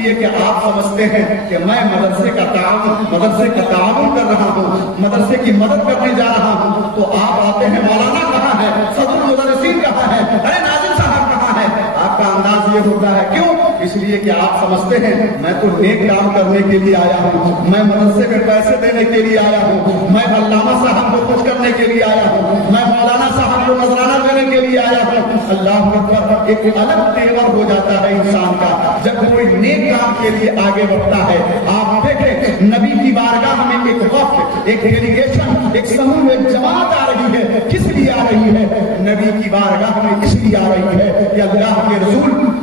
لیے کہ آپ سمجھتے ہیں کہ میں مدرسے کا تعاون کر رہا ہوں، مدرسے کی مدد کرنے جا رہا ہوں، تو آپ آتے ہیں مولانا کہاں ہے، صدر المدرسین کہاں ہے، ارے ناظم صاحب کہاں ہے؟ آپ کا انداز یہ ہوتا ہے، کیوں؟ اس لیے کہ آپ سمجھتے ہیں میں تو نیک کام کرنے کے لیے آیا ہوں، میں مدرسے میں پیسے دینے کے لیے آیا ہوں، میں علامہ صاحب کو خوش کرنے کے لیے آیا ہوں، میں مولانا صاحب کو نذرانہ دینے کے لیے آیا ہوں۔ اللہ اکبر، ایک الگ تیور ہو جاتا ہے انسان کا جب کوئی نیک کام کے لیے آگے بڑھتا ہے۔ آپ دیکھیں نبی کی بارگاہ میں ایک وقت، ایک ڈیلیگیشن، ایک سموہ، ایک جماعت آ رہی ہے، کس لیے آ رہی ہے؟ نبی کی بارگاہ میں اس لیے آ رہی ہے کہ اللہ کے رسول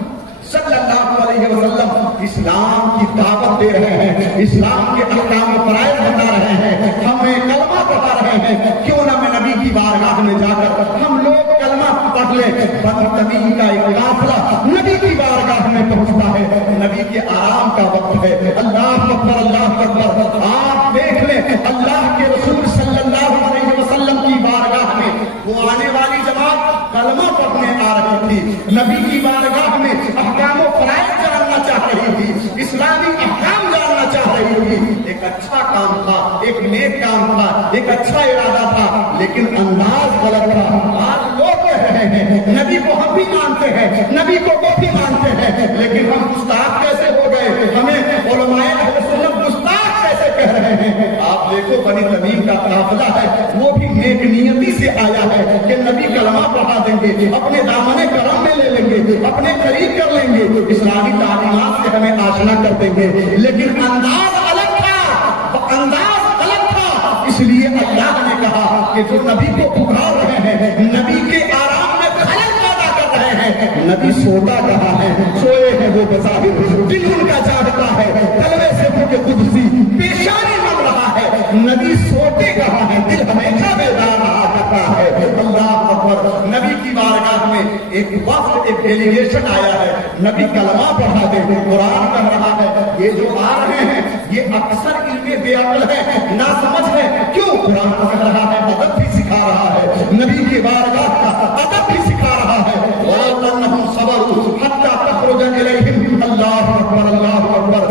صلی اللہ علیہ وسلم اسلام کی دعوت دے رہے ہیں، اسلام کے احکام و فرائض بتا رہے ہیں، ہمیں کلمہ پڑھا رہے ہیں، کیوں نہ میں نبی کی بارگاہ میں جا کر ہم لوگ کلمہ پڑھ لیں۔ بنو تمیم کا ایک قافلہ نبی کی بارگاہ میں پہنچتا ہے، نبی کے آرام کا وقت ہے، اللہ اکبر اللہ اکبر۔ آپ دیکھ لیں اللہ کے رسول صلی اللہ علیہ وسلم کی بارگاہ میں وہ آنے والی جماعت کلمہ پڑھنے آ رہی تھی، نبی کی بارگاہ میں احکام و فرائض جاننا چاہ رہی تھی، اسلامی احکام جاننا چاہ رہی تھی۔ ایک اچھا کام تھا، ایک نیک کام تھا، ایک اچھا ارادہ تھا، لیکن انداز غلط تھا۔ آج لوگ کہہ رہے ہیں نبی کو ہم بھی مانتے ہیں، نبی کو وہ بھی مانتے ہیں، لیکن ہم گستاخ کیسے ہو گئے؟ ہمیں علماء اہل سنت گستاخ کیسے کہہ رہے ہیں؟ آپ دیکھو بنی تمیم کا قافلہ ہے، وہ بھی نیک نیتی سے آیا ہے کہ نبی کلمہ پڑھا دیں گے، اپنے دامن کرم میں لے لیں گے، اپنے قریب کر لیں گے، اسلامی تعلیمات سے ہمیں آشنا کر دیں گے، لیکن انداز الگ تھا، انداز الگ تھا۔ اس لیے اللہ نے کہا کہ جو نبی کو پکار رہے ہیں، نبی کے آرام میں خلل پیدا کر رہے ہیں، نبی سوتا کہا ہے، سوئے ہیں وہ بظاہر، دل ان کا جاگتا ہے، تلوے سے ان کے قدسی پیشانی مر رہا ہے، نبی سوتے کہا ہے، دل ہمیشہ بیدار رہا کرتا ہے۔ اللہ اکبر، نبی کی بارگاہ میں ایک وقت، ایک ڈیلیگیشن آیا ہے، نبی کلمہ پڑھا دے، قرآن پڑھ رہا ہے، یہ جو آ رہے ہیں یہ اکثر علم بے عقل ہے، نا سمجھ ہے، کیوں؟ قرآن پڑھ رہا ہے، ادب بھی سکھا رہا ہے، نبی کی بارگاہ کا ادب بھی سکھا رہا ہے۔ وَلَوْ صَبَرُوا حَتَّى تَخْرُجَ إِلَيْهِمْ، اللہ اکبر اللہ اکبر۔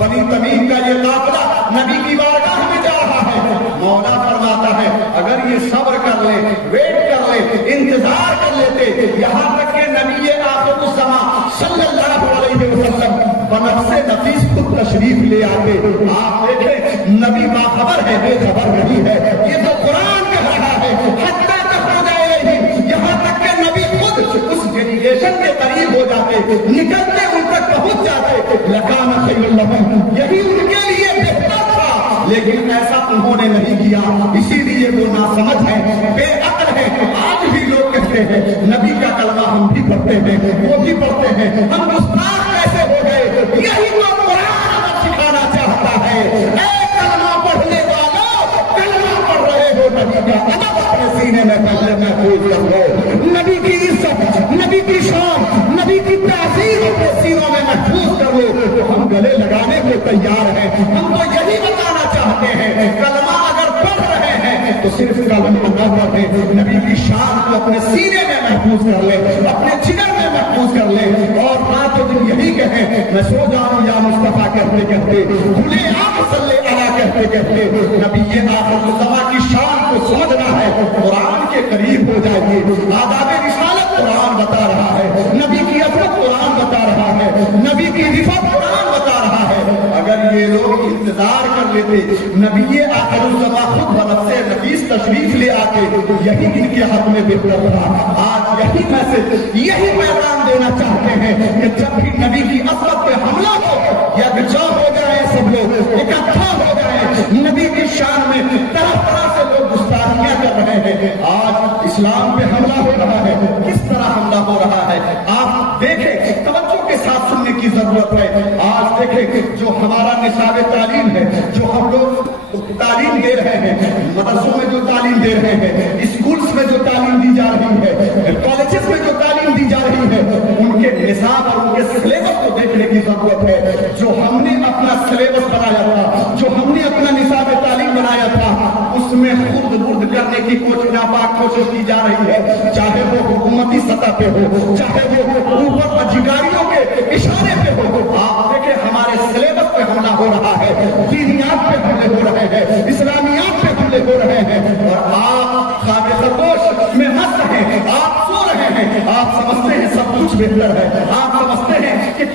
بنی تمیم کا یہ قافلہ نبی کی بارگاہ میں جا رہا ہے، مولا فرماتا ہے اگر یہ صبر کر لے، ویٹ کر لے، انتظار کر لیتے، یہاں تک کہ نبی آخر الزمان صلی اللہ علیہ وسلم بنفس نفیس خود تشریف لے آتے۔ آپ دیکھیں نبی باخبر ہے، بے خبر نہیں ہے، یہ تو قرآن کہہ رہا ہے حتیٰ تخرج الیہم، یہاں تک کہ نبی خود اس ڈیلیگیشن کے قریب ہو جاتے، نکلتے ان تک پہنچ جاتے، لکان خیر لہم، یہی ان کے لیے بہتر تھا، لیکن ایسا انہوں نے نہیں کیا، اسی لیے وہ ناسمجھ ہے، بے عقل ہے۔ آج بھی لوگ کہتے ہیں نبی کا کلمہ ہم بھی پڑھتے ہیں، وہ بھی پڑھتے ہیں، ہم گستاخ کیسے ہو گئے؟ یہی تو قرآن ہمیں سکھانا چاہتا ہے۔ اے کلمہ پڑھنے والوں، کلمہ پڑھ رہے ہو، نبی کا ادب اپنے سینے میں پہلے محفوظ کر لو، نبی کی عزت، نبی کی شان، نبی کی تعظیم اپنے سینوں میں محفوظ کر لو، تو ہم گلے لگانے کو تیار ہیں۔ ہم تو یہی بتانا چاہتے ہیں کلمہ اگر پڑھ رہے ہیں تو صرف کلمہ نہ پڑھیں، نبی کی شان کو اپنے سینے میں محفوظ کر لیں، اپنے جگر میں محفوظ کر لیں، اور رات و دن یہی کہیں میں سو جاؤں یا مصطفیٰ کہتے کہتے، بھولے آپ صلی اللہ کہتے کہتے، نبی آخر الزمان کی شان کو سمجھنا ہے، قرآن کے قریب ہو جائیے۔ آداب رسالت قرآن بتا رہا ہے، نبی کی عظمت قرآن بتا رہا ہے، نبی کی رفعت قرآن بتا رہا ہے۔ اگر یہ لوگ انتظار کر لیتے، نبی آخر الزمان خود بنفس نفیس تشریف لے آتے، یہی ان کے حق میں بہتر تھا۔ آج یہی میسج، یہی پیغام دینا چاہتے ہیں کہ جب بھی نبی کی عظمت پہ حملہ ہو، یکجا ہو جائے، سب لوگ اکٹھا ہو جائے، نبی کی شان میں طرح طرح سے لوگ گستاخیاں کر رہے ہیں۔ آج اسلام پہ حملہ ہو رہا ہے، کس طرح حملہ ہو رہا ہے آپ دیکھیں، توجہ کے ساتھ سننے کی ضرورت ہے۔ آج دیکھیں جو ہمارا نصاب تعلیم ہے، جو ہم لوگ تعلیم دے رہے ہیں، مدرسوں میں جو تعلیم دے رہے ہیں، اسکولز میں جو تعلیم دی جا رہی ہے، کالجز میں جو تعلیم دی جا رہی ہے، ان کے نصاب اور ان کے سلیبس کو دیکھنے کی ضرورت ہے۔ جو ہم نے اپنا سلیبس بنایا تھا، جو ہم نے اپنا نصاب تعلیم بنایا تھا، اس میں خرد برد کرنے کی ناپاک کوشش کی جا رہی ہے، چاہے وہ حکومتی سطح پہ ہو، چاہے وہ اوپر ادھیکاریوں کے اشارے پہ ہو۔ آپ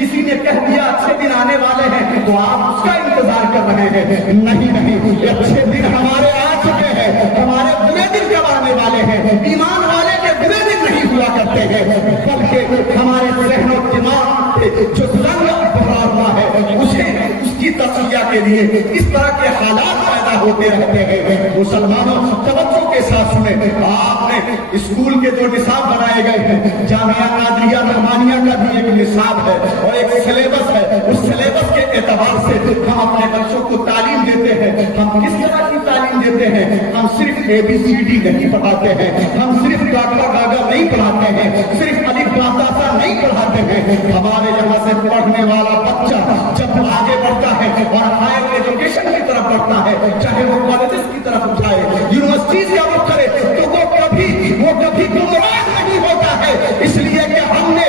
کسی نے کہہ دیا اچھے دن آنے والے ہیں تو آپ اس کا انتظار کر رہے ہیں. نہیں، اچھے دن ہمارے آ چکے ہیں. ہمارے برے دن کب آنے والے ہیں؟ ایمان والے کے برے دن نہیں ہوا کرتے ہیں، بلکہ ہمارے ذہن و دماغ جو رنگ بھرا ہوا ہے اسے اس کی تصفیہ کے لیے اس طرح کے حالات پیدا ہوتے رہتے ہیں. مسلمانوں توجہ کے ساتھ سنیں، آپ نے اسکول کے جو نصاب بنائے گئے ہیں، جامعہ قادریہ رحمانیہ کا بھی ایک نصاب ہے اور ایک سلیبس ہے. اس سلیبس کے اعتبار سے ہم اپنے بچوں کو تعلیم دیتے ہیں. ہم کس طرح کی تعلیم دیتے ہیں؟ ہم صرف ABCD نہیں پڑھاتے ہیں، ہم صرف ڈاکٹر گاگا نہیں پڑھاتے ہیں، صرف الف با تا سا نہیں پڑھاتے ہیں. ہمارے یہاں سے پڑھنے والا بچہ جب آگے بڑھتا ہے اور ہائر ایجوکیشن کی طرف بڑھتا ہے، چاہے وہ کالجز کی طرف جائے، یونیورسٹیز کا رخ کرے، تو وہ کبھی گمراہ نہیں ہوتا ہے. اس لیے کہ ہم نے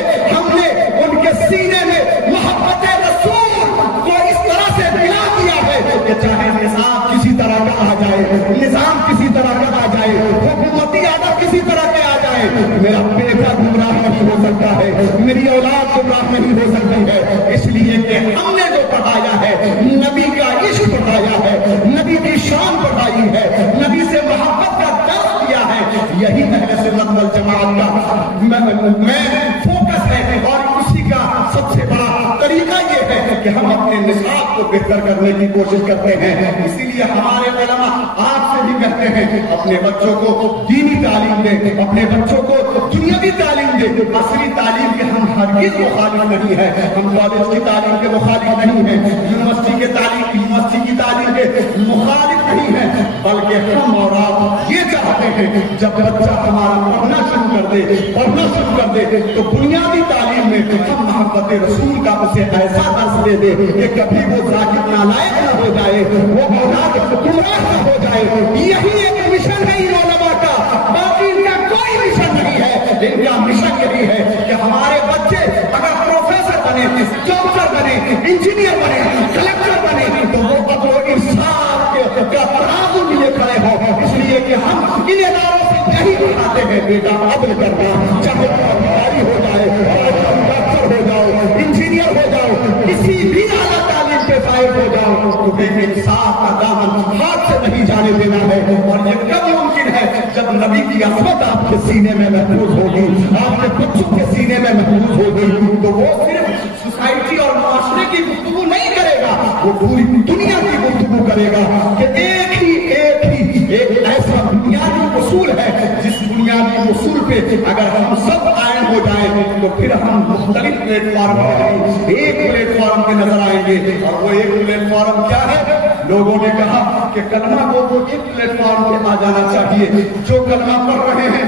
ان کے سینے میں محبت رسول کو اس طرح سے ملا دیا ہے کہ چاہے نظام کسی طرح کا آ جائے، نظام کسی طرح کا آ جائے، حکومتی آداب کسی طرح کے آ جائے، میرا بیٹا گمراہ نہیں ہو سکتا ہے، میری اولاد گمراہ نہیں ہو سکتی ہے. اس لیے کہ ہم نے جو پڑھایا ہے، نبی کا عشق پڑھایا ہے، نبی کی شان پڑھائی ہے، نبی سے محبت کا درس دیا ہے. یہی اہل سنت والجماعت کا میں فوکس ہے اور اسی کا سب سے بڑا طریقہ یہ ہے کہ ہم اپنے نصاب کو بہتر کرنے کی کوشش کرتے ہیں. اسی لیے ہمارے علماء آپ سے بھی کہتے ہیں اپنے بچوں کو دینی تعلیم دیں، اپنے بچوں کو دنیاوی تعلیم دیں. عصری تعلیم کے ہم ہرگز مخالف نہیں ہیں، ہم کالج کی تعلیم کے مخالف نہیں ہیں، یونیورسٹی کی تعلیم کے مخالف نہیں ہیں، بلکہ ہم اور آپ یہ چاہتے ہیں جب بچہ ہمارا پڑھنا شروع کر دے تو بنیادی تعلیم میں ہم محبت رسول کا اسے ایسا درس دے دے کہ کبھی وہ ذاکر نالائق نہ ہو جائے، وہ اولاد گمراہ نہ ہو جائے. یہی ایک مشن ہے ان علماء کا، باقی ان کا کوئی مشن نہیں ہے. ان کا مشن یہی ہے کہ ہمارے بچے اگر پروفیسر بنے، ڈاکٹر بنے، انجینئر بنے، کلکٹر بنے تو وہ اب وہ انصاف کا ترازو لیے کھڑے ہو. اس لیے کہ ہم ان اداروں سے یہی دکھاتے ہیں بیٹا عدل کرنا، چاہے پڑھائی ہو جائے، ڈاکٹر ہو جاؤ، انجینئر ہو جاؤ، کسی بھی اعلیٰ تعلیم پہ فائز ہو جاؤ، تمہیں انصاف کا دامن ہاتھ سے نہیں جانے دینا ہے. اور یہ کب ممکن ہے؟ جب نبی کی عصمت آپ کے سینے میں محفوظ ہوگی، آپ کے بچوں کے سینے میں محفوظ ہوگی، تو وہ صرف سوسائٹی اور معاشرے کی گفتگو نہیں کرے گا، وہ پوری دنیا کی گفتگو کرے گا کہ ایک ایسا بنیادی اصول ہے جس بنیادی اصول پہ اگر ہم سب قائم ہو جائیں تو پھر ہم مختلف پلیٹ فارم پر ایک پلیٹ فارم پہ نظر آئیں گے. اور وہ ایک پلیٹ فارم کیا ہے؟ لوگوں نے کہا کہ کلمہ کو ایک پلیٹ فارم پہ آ جانا چاہیے. جو کلمہ پڑھ رہے ہیں